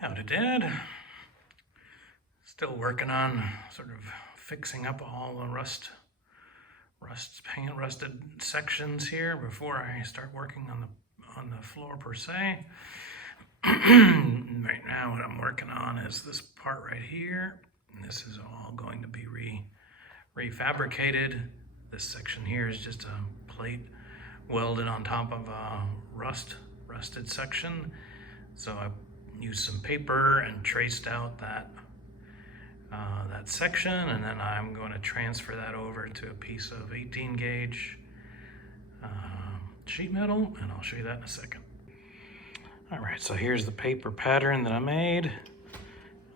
Howdy, Dad. Still working on sort of fixing up all the rusted sections here before I start working on the floor per se. Right now, what I'm working on is this part right here. This is all going to be refabricated. This section here is just a plate welded on top of a rusted section. So I used some paper and traced out that section, and then I'm going to transfer that over to a piece of 18 gauge sheet metal, and I'll show you that in a second. All right, so here's the paper pattern that I made.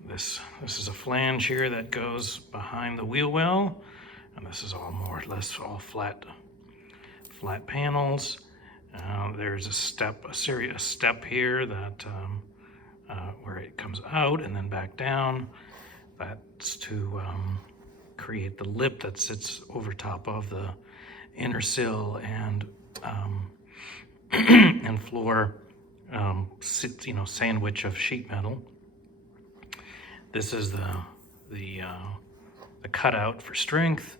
This is a flange here that goes behind the wheel well, and this is all more or less all flat panels. There's a step here that where it comes out and then back down. That's to create the lip that sits over top of the inner sill and and floor sandwich of sheet metal. This is the cutout for strength.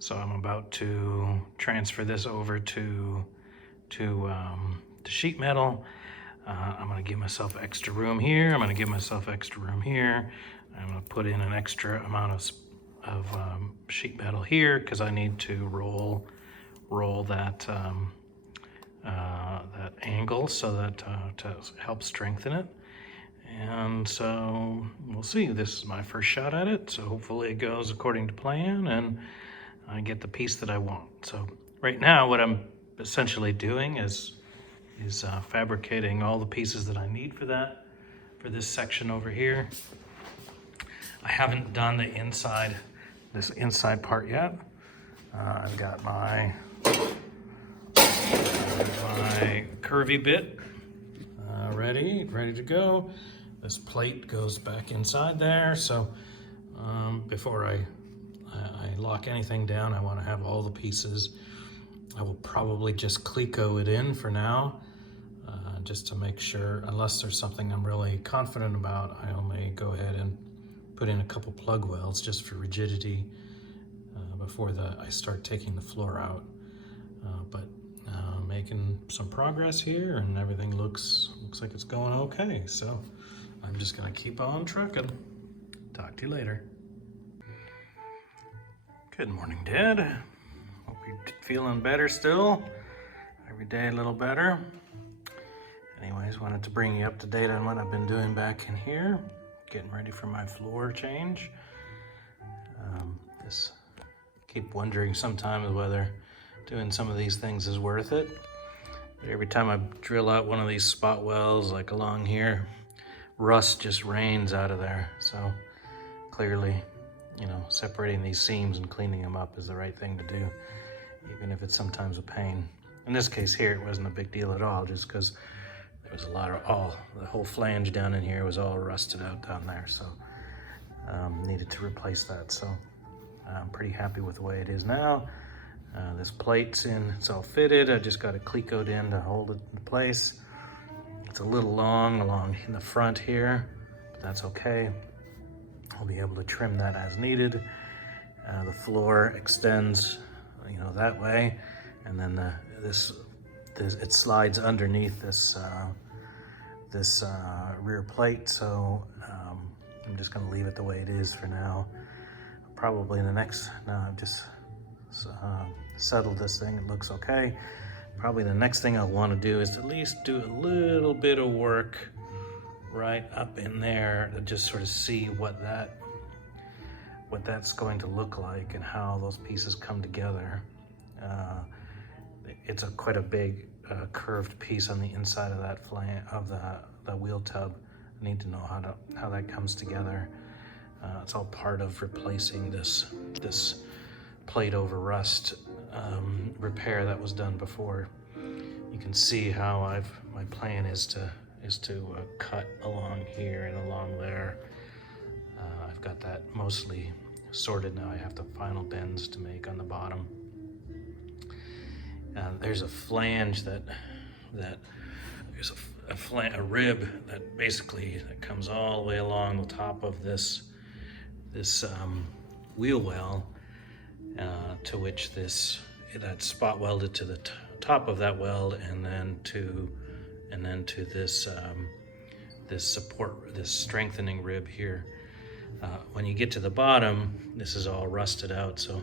So I'm about to transfer this over to sheet metal. I'm going to give myself extra room here. I'm going to give myself extra room here. I'm going to put in an extra amount of sheet metal here because I need to roll that that angle so that to help strengthen it. And so we'll see. This is my first shot at it, so hopefully it goes according to plan and I get the piece that I want. So right now what I'm essentially doing is fabricating all the pieces that I need for this section over here. I haven't done this inside part yet. I've got my curvy bit ready to go. This plate goes back inside there, so before I lock anything down, I want to have all the pieces. I will probably just Cleco it in for now, just to make sure, unless there's something I'm really confident about, I only go ahead and put in a couple plug welds just for rigidity before I start taking the floor out. But making some progress here, and everything looks like it's going okay. So I'm just gonna keep on trucking. Talk to you later. Good morning, Dad. Hope you're feeling better still. Every day a little better. Anyways, wanted to bring you up to date on what I've been doing back in here. Getting ready for my floor change. Keep wondering sometimes whether doing some of these things is worth it. But every time I drill out one of these spot wells, like along here, rust just rains out of there. So clearly, separating these seams and cleaning them up is the right thing to do, even if it's sometimes a pain. In this case here, it wasn't a big deal at all, just because there was the whole flange down in here was all rusted out down there, so needed to replace that. So I'm pretty happy with the way it is now. This plate's in, it's all fitted. I just got it Clecoed in to hold it in place. It's a little long along in the front here, but that's okay. I'll be able to trim that as needed. The floor extends, that way, and then it slides underneath this rear plate. So I'm just going to leave it the way it is for now. Probably in the next, I've just settled this thing. It looks okay. Probably the next thing I'll want to do is at least do a little bit of work right up in there to just sort of see what that's going to look like and how those pieces come together. It's quite a big curved piece on the inside of that of the wheel tub. I need to know how that comes together. It's all part of replacing this plate over rust repair that was done before. You can see how my plan is to cut along here and along there. I've got that mostly sorted now. I have the final bends to make on the bottom. There's a flange there's a rib that basically that comes all the way along the top of this wheel well, to which that's spot welded to the top of that weld, and then to this this strengthening rib here. When you get to the bottom, this is all rusted out, so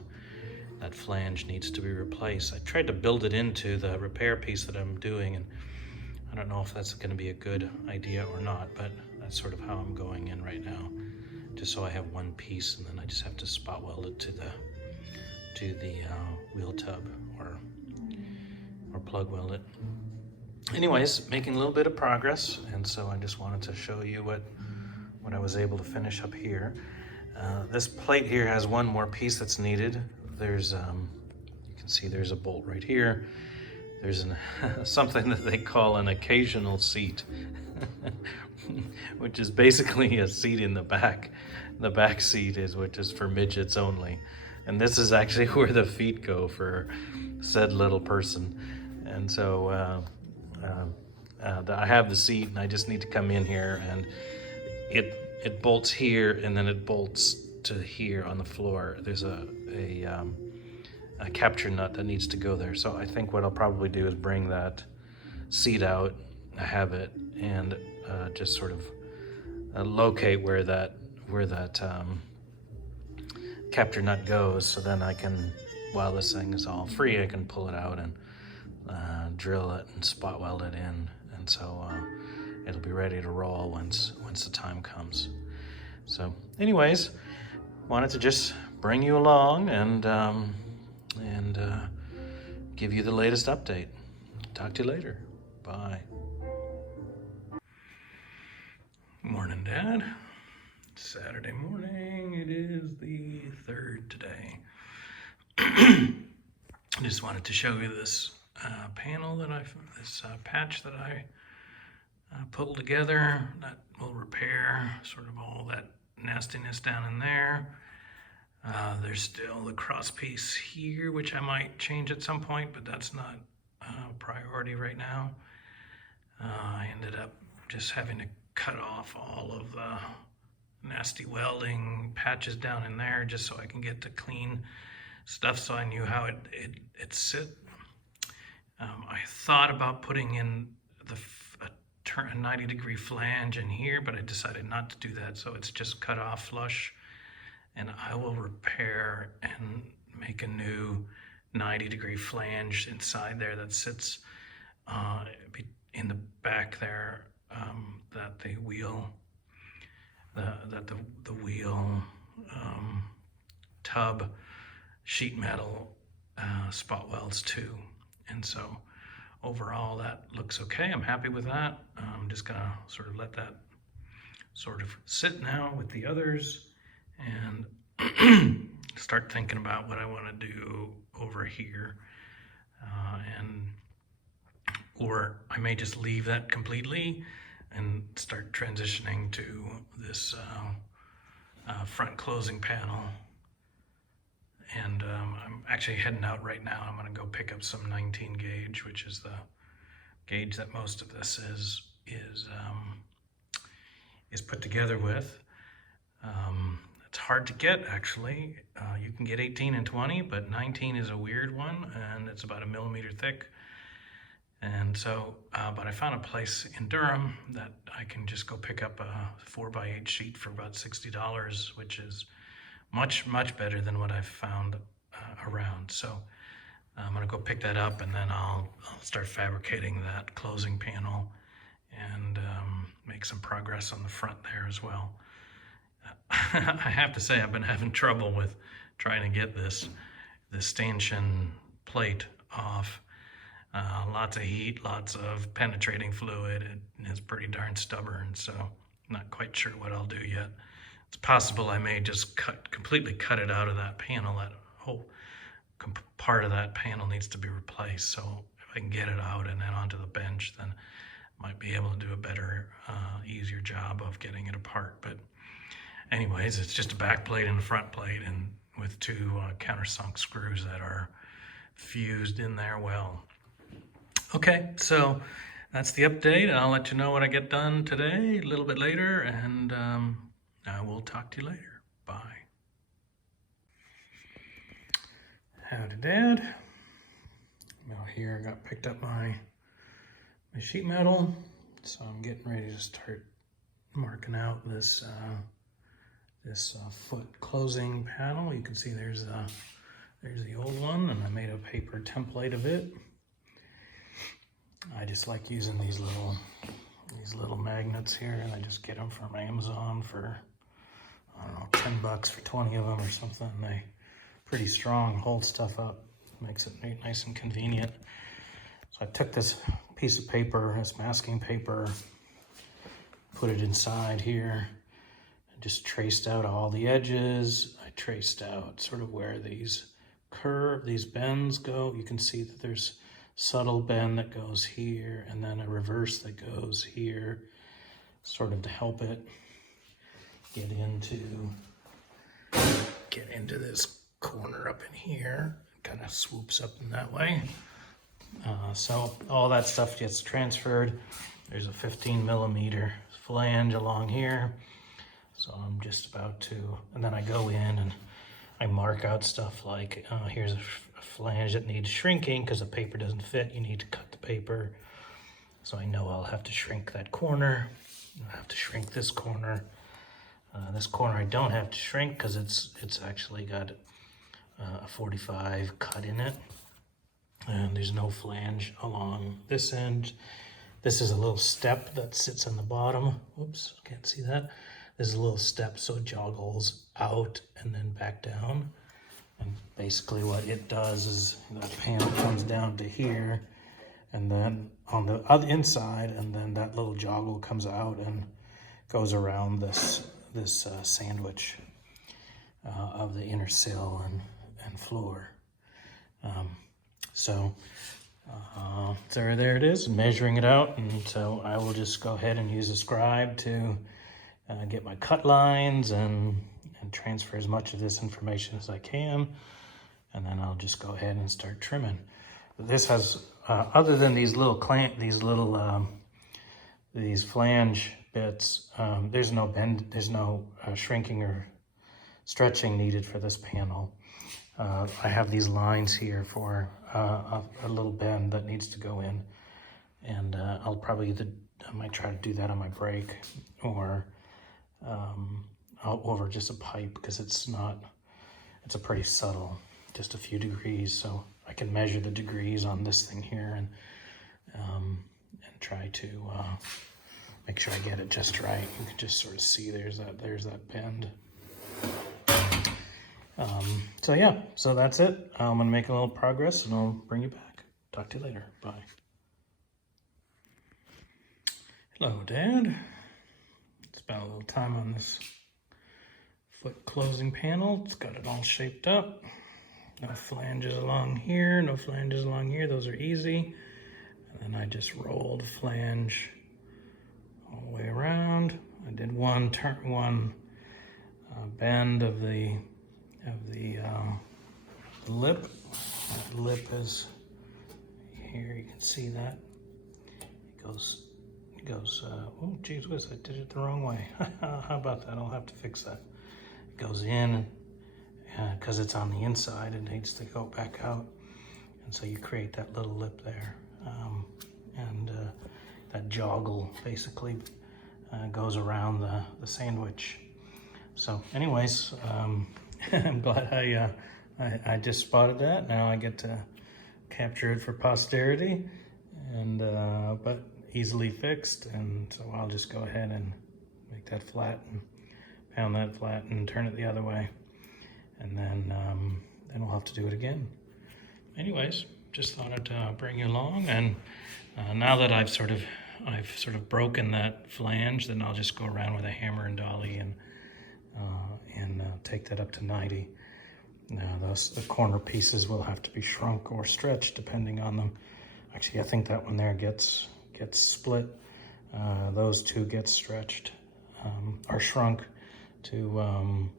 that flange needs to be replaced. I tried to build it into the repair piece that I'm doing, and I don't know if that's going to be a good idea or not, but that's sort of how I'm going in right now, just so I have one piece, and then I just have to spot weld it to the wheel tub, or plug weld it. Anyways, making a little bit of progress, and so I just wanted to show you what I was able to finish up here. This plate here has one more piece that's needed. There's you can see there's a bolt right here. There's something that they call an occasional seat, which is basically a seat in the back. The back seat which is for midgets only. And this is actually where the feet go for said little person. And so I have the seat, and I just need to come in here, and it bolts here, and then it bolts to here on the floor. There's a capture nut that needs to go there. So I think what I'll probably do is bring that seat out, have it, and just sort of locate where that capture nut goes, so then I can, while this thing is all free, I can pull it out and drill it and spot weld it in, and so it'll be ready to roll once the time comes. So anyways, wanted to just bring you along and give you the latest update. Talk to you later. Bye. Morning, Dad. Saturday morning. It is the 3rd today. I just wanted to show you this panel that this patch that I pulled together that will repair sort of all that nastiness down in there. There's still the cross piece here, which I might change at some point, but that's not a priority right now. I ended up just having to cut off all of the nasty welding patches down in there just so I can get the clean stuff, so I knew how it sit. I thought about putting in a 90-degree flange in here, but I decided not to do that, so it's just cut off flush, and I will repair and make a new 90-degree flange inside there that sits in the back there, that the wheel tub sheet metal spot welds too. And so overall that looks okay. I'm happy with that. I'm just gonna sort of let that sort of sit now with the others and start thinking about what I want to do over here, or I may just leave that completely and start transitioning to this front closing panel. And I'm actually heading out right now. I'm going to go pick up some 19 gauge, which is the gauge that most of this is put together with. It's hard to get, actually. You can get 18 and 20, but 19 is a weird one, and it's about 1 millimeter thick. And so, but I found a place in Durham that I can just go pick up a 4x8 sheet for about $60, which is much better than what I've found around. So I'm gonna go pick that up, and then I'll start fabricating that closing panel and make some progress on the front there as well. I have to say, I've been having trouble with trying to get this stanchion plate off. Lots of heat, lots of penetrating fluid, and it's pretty darn stubborn, so I'm not quite sure what I'll do yet. It's possible I may just completely cut it out of that panel. That whole part of that panel needs to be replaced, so if I can get it out and then onto the bench, then I might be able to do a better, easier job of getting it apart. But anyways, it's just a back plate and a front plate, and with two countersunk screws that are fused in there well. Okay, so that's the update. I'll let you know what I get done today, a little bit later, and I will talk to you later. Bye. Howdy, Dad. Now here I got picked up my sheet metal, so I'm getting ready to start marking out this foot closing panel. You can see there's the old one, and I made a paper template of it. I just like using these little magnets here, and I just get them from Amazon for, I don't know, 10 bucks for 20 of them or something. They pretty strong, hold stuff up, makes it nice and convenient. So I took this piece of paper, this masking paper, put it inside here, and just traced out all the edges. I traced out sort of where these bends go. You can see that there's subtle bend that goes here, and then a reverse that goes here, sort of to help it get into this corner up in here. It kind of swoops up in that way. So all that stuff gets transferred. There's a 15 millimeter flange along here. So I'm just about to, and then I go in and I mark out stuff like, here's a flange that needs shrinking because the paper doesn't fit. You need to cut the paper. So I know I'll have to shrink that corner. I'll have to shrink this corner. This corner I don't have to shrink because it's actually got a 45 cut in it. And there's no flange along this end. This is a little step that sits on the bottom. Oops, can't see that. There's a little step so it joggles out and then back down. And basically what it does is that panel comes down to here, and then on the other inside, and then that little joggle comes out and goes around this sandwich of the inner sill and floor. So there it is, measuring it out. And so I will just go ahead and use a scribe to get my cut lines and transfer as much of this information as I can. And then I'll just go ahead and start trimming. This has, other than these flange bits, there's no bend, there's no shrinking or stretching needed for this panel. I have these lines here for a little bend that needs to go in, and I'll probably I might try to do that on my brake, or over just a pipe, because it's a pretty subtle, just a few degrees, so I can measure the degrees on this thing here and try to make sure I get it just right. You can just sort of see there's that bend. So yeah, so that's it. I'm gonna make a little progress and I'll bring you back. Talk to you later. Bye. Hello, Dad. Spent a little time on this foot closing panel. It's got it all shaped up. No flanges along here, no flanges along here. Those are easy. And then I just rolled flange all the way around. I did one bend of the lip. That lip is here. You can see that. It goes. Oh, geez whiz! I did it the wrong way. How about that? I'll have to fix that. It goes in because it's on the inside. It needs to go back out, and so you create that little lip there, and that joggle basically goes around the sandwich. So, anyways, I'm glad I just spotted that. Now I get to capture it for posterity, and but easily fixed. And so I'll just go ahead and make that flat and pound that flat and turn it the other way, and then we'll have to do it again. Anyways, just thought I'd bring you along, and now that I've sort of broken that flange, then I'll just go around with a hammer and dolly and take that up to 90. Now the corner pieces will have to be shrunk or stretched depending on them. Actually, I think that one there gets split. Those two get stretched or shrunk to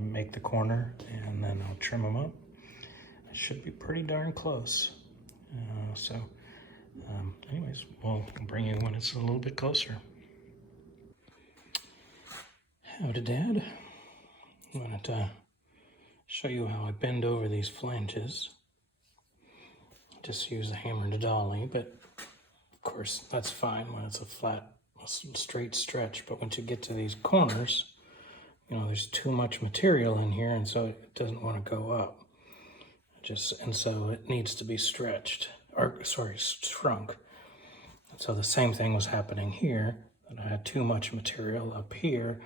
make the corner, and then I'll trim them up. It should be pretty darn close. So Anyways, we'll bring you when it's a little bit closer. Howdy, Dad. I wanted to show you how I bend over these flanges. Just use a hammer and a dolly, but of course that's fine when it's a flat, straight stretch. But once you get to these corners, there's too much material in here, and so it doesn't want to go up. And so it needs to be stretched, shrunk. So the same thing was happening here, that I had too much material up here.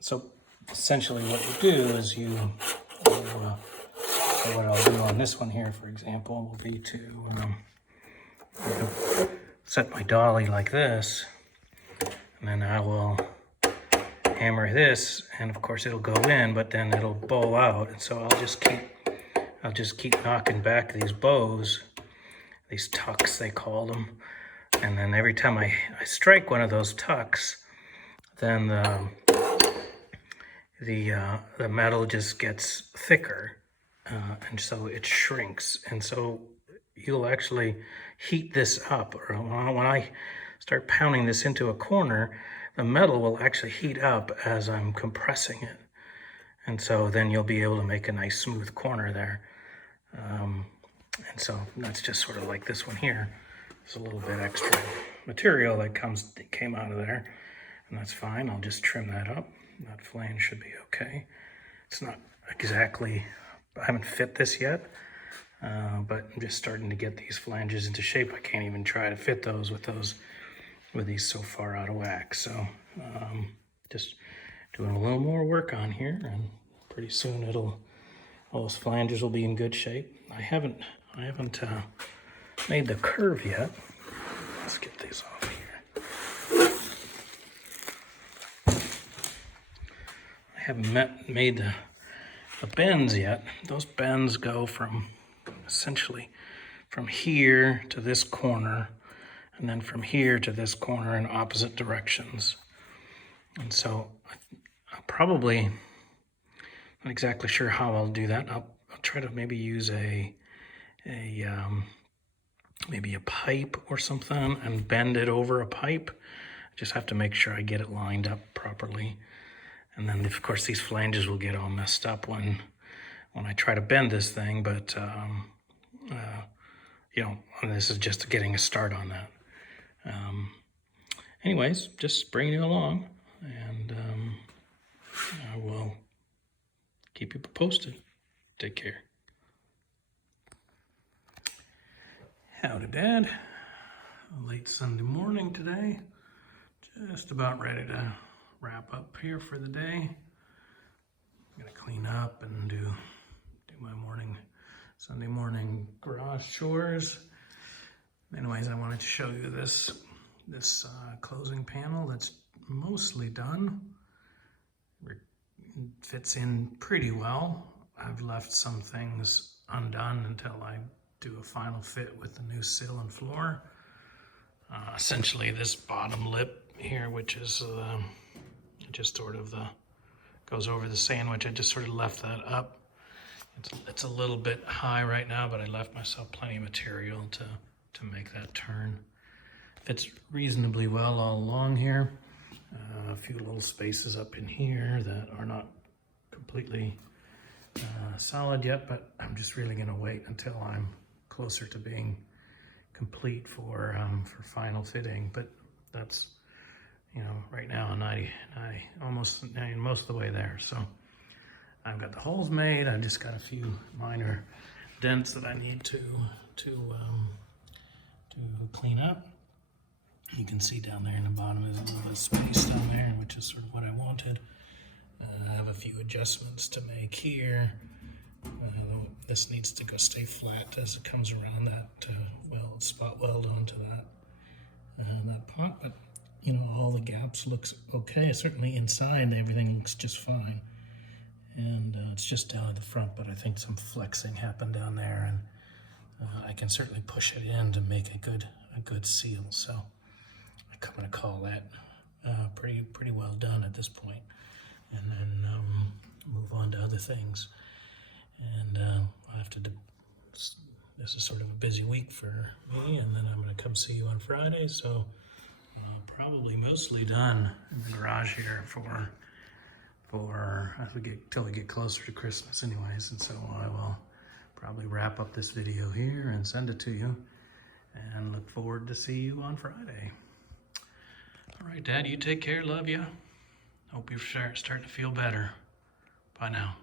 So essentially what you do is so what I'll do on this one here, for example, will be to set my dolly like this, and then I will hammer this, and of course it'll go in, but then it'll bow out, and so I'll just keep knocking back these bows, these tucks they call them, and then every time I strike one of those tucks, then the metal just gets thicker, and so it shrinks, and so you'll actually heat this up, or when I start pounding this into a corner, the metal will actually heat up as I'm compressing it, and so then you'll be able to make a nice smooth corner there. And so that's just sort of like this one here. There's a little bit extra material that came out of there, and that's fine. I'll just trim that up. That flange should be okay. It's not exactly, I haven't fit this yet, but I'm just starting to get these flanges into shape. I can't even try to fit those with these so far out of whack. So just doing a little more work on here, and pretty soon all those flanges will be in good shape. I haven't made the curve yet. Let's get these off here. I haven't made the bends yet. Those bends go from essentially from here to this corner, and then from here to this corner in opposite directions. And so I'm probably not exactly sure how I'll do that. I'll try to maybe use maybe a pipe or something and bend it over a pipe. I just have to make sure I get it lined up properly. And then of course these flanges will get all messed up when I try to bend this thing, but this is just getting a start on that. Anyways, just bringing you along, and I will keep you posted. Take care. Howdy, Dad. Late Sunday morning today. Just about ready to wrap up here for the day. I'm gonna clean up and do my Sunday morning garage chores. Anyways, I wanted to show you this closing panel that's mostly done. It fits in pretty well. I've left some things undone until I do a final fit with the new sill and floor. Essentially this bottom lip here, which is just sort of goes over the sandwich, I just sort of left that up. It's a little bit high right now, but I left myself plenty of material to make that turn. Fits reasonably well all along here. A few little spaces up in here that are not completely solid yet, but I'm just really gonna wait until I'm closer to being complete for final fitting. But that's, right now most of the way there. So I've got the holes made. I've just got a few minor dents that I need to clean up. You can see down there in the bottom is a little bit of space down there, which is sort of what I wanted. I have a few adjustments to make here. This needs to stay flat as it comes around that spot weld onto that pot. But all the gaps looks okay. Certainly inside everything looks just fine, and it's just down at the front. But I think some flexing happened down there, and I can certainly push it in to make a good seal. So I'm gonna call that pretty well done at this point, and then move on to other things. And I'll have to this is sort of a busy week for me, and then I'm going to come see you on Friday, so probably mostly done in the garage here for as we get till we get closer to Christmas anyways, and so I will probably wrap up this video here and send it to you, and look forward to see you on Friday. All right, Dad, you take care. Love you. Hope you're starting to feel better. Bye now.